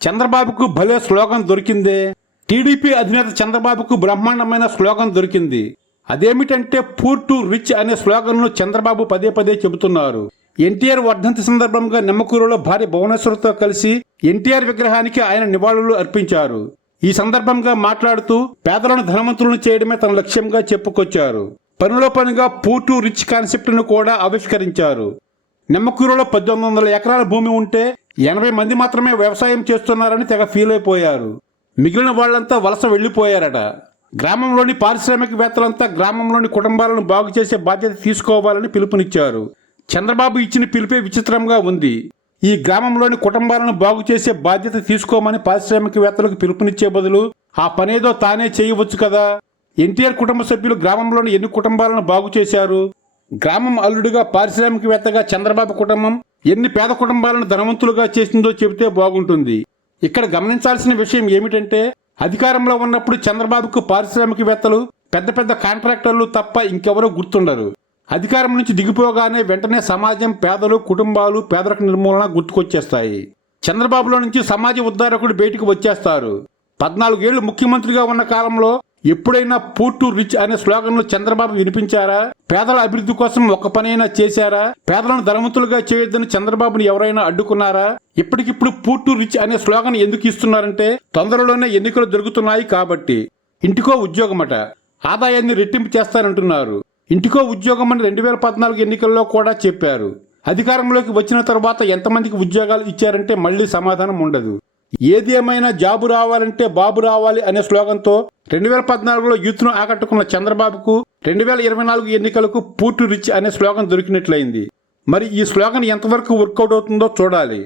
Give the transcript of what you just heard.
చంద్రబాబుకు భలే శ్లోకం దొరికిందే. టీడీపీ అధినేత చంద్రబాబుకు బ్రహ్మాండమైన శ్లోకం దొరికింది. అదేమిటంటే పూర్ టు రిచ్ అనే శ్లోగన్ను చంద్రబాబు పదే పదే చెబుతున్నారు. ఎన్టీఆర్ వర్ధంతి సందర్భంగా నిమ్మకూరులో భార్య భువనేశ్వర్తో కలిసి ఎన్టీఆర్ విగ్రహానికి ఆయన నివాళులు అర్పించారు. ఈ సందర్భంగా మాట్లాడుతూ పేదలను ధనవంతులను చేయడమే తన లక్ష్యంగా చెప్పుకొచ్చారు. పనిలో పనిగా పూర్ టు రిచ్ కాన్సెప్ట్ను కూడా ఆవిష్కరించారు. నిమ్మకూరులో పద్దెనిమిది వందల ఎకరాల భూమి ఉంటే ఎనభై మంది మాత్రమే వ్యవసాయం చేస్తున్నారని తెగ ఫీల్ అయిపోయారు. మిగిలిన వాళ్ళంతా వలస వెళ్ళిపోయారట. గ్రామంలోని పారిశ్రామికవేత్తలంతా గ్రామంలోని కుటుంబాలను బాగు చేసే బాధ్యత తీసుకోవాలని పిలుపునిచ్చారు. చంద్రబాబు ఇచ్చిన పిలిపే విచిత్రంగా ఉంది. ఈ గ్రామంలోని కుటుంబాలను బాగు చేసే బాధ్యత తీసుకోమని పారిశ్రామికవేత్తలకు పిలుపునిచ్చే బదులు ఆ పనేదో తానే చేయవచ్చు కదా? ఎన్టీఆర్ కుటుంబ సభ్యులు గ్రామంలోని ఎన్ని కుటుంబాలను బాగు చేశారు? గ్రామం అల్లుడుగా పారిశ్రామికవేత్తగా చంద్రబాబు కుటుంబం ఎన్ని పేద కుటుంబాలను ధనవంతులుగా చేసిందో చెబితే బాగుంటుంది. ఇక్కడ గమనించాల్సిన విషయం ఏమిటంటే అధికారంలో ఉన్నప్పుడు చంద్రబాబుకు పారిశ్రామికవేత్తలు పెద్ద పెద్ద కాంట్రాక్టర్లు తప్ప ఇంకెవరూ గుర్తుండరు. అధికారం నుంచి దిగిపోగానే వెంటనే సమాజం పేదలు కుటుంబాలు పేదరిక నిర్మూలన గుర్తుకొచ్చేస్తాయి. చంద్రబాబులో నుంచి సమాజ ఉద్ధారకుడు బయటికి వచ్చేస్తారు. పద్నాలుగేళ్ళు ముఖ్యమంత్రిగా ఉన్న కాలంలో ఎప్పుడైనా పూర్ టు రిచ్ అనే స్లోగన్లు చంద్రబాబు వినిపించారా? పేదల అభివృద్ధి కోసం ఒక్క పనైనా చేశారా? పేదలను ధనవంతులుగా చేయొద్దని చంద్రబాబును ఎవరైనా అడ్డుకున్నారా? ఇప్పటికిప్పుడు పూర్ టు రిచ్ అనే స్లోగన్ ఎందుకు ఇస్తున్నారంటే తొందరలోనే ఎన్నికలు దొరుకుతున్నాయి కాబట్టి. ఇంటికో ఉద్యోగమట. ఆదాయాన్ని రెట్టింపు చేస్తారంటున్నారు ఇంటికో ఉద్యోగం అని రెండు వేల పద్నాలుగు ఎన్నికల్లో కూడా చెప్పారు. అధికారంలోకి వచ్చిన తర్వాత ఎంతమందికి ఉద్యోగాలు ఇచ్చారంటే మళ్ళీ సమాధానం ఉండదు. ఏది ఏమైనా జాబు రావాలంటే బాబు రావాలి అనే స్లోగన్తో రెండు వేల పద్నాలుగులో యూత్ను ఆకట్టుకున్న చంద్రబాబుకు రెండు వేల ఇరవై నాలుగు ఎన్నికలకు పూర్తి రిచ్ అనే స్లోగన్ దొరికినట్లయింది. మరి ఈ స్లోగన్ ఎంతవరకు వర్కౌట్ అవుతుందో చూడాలి.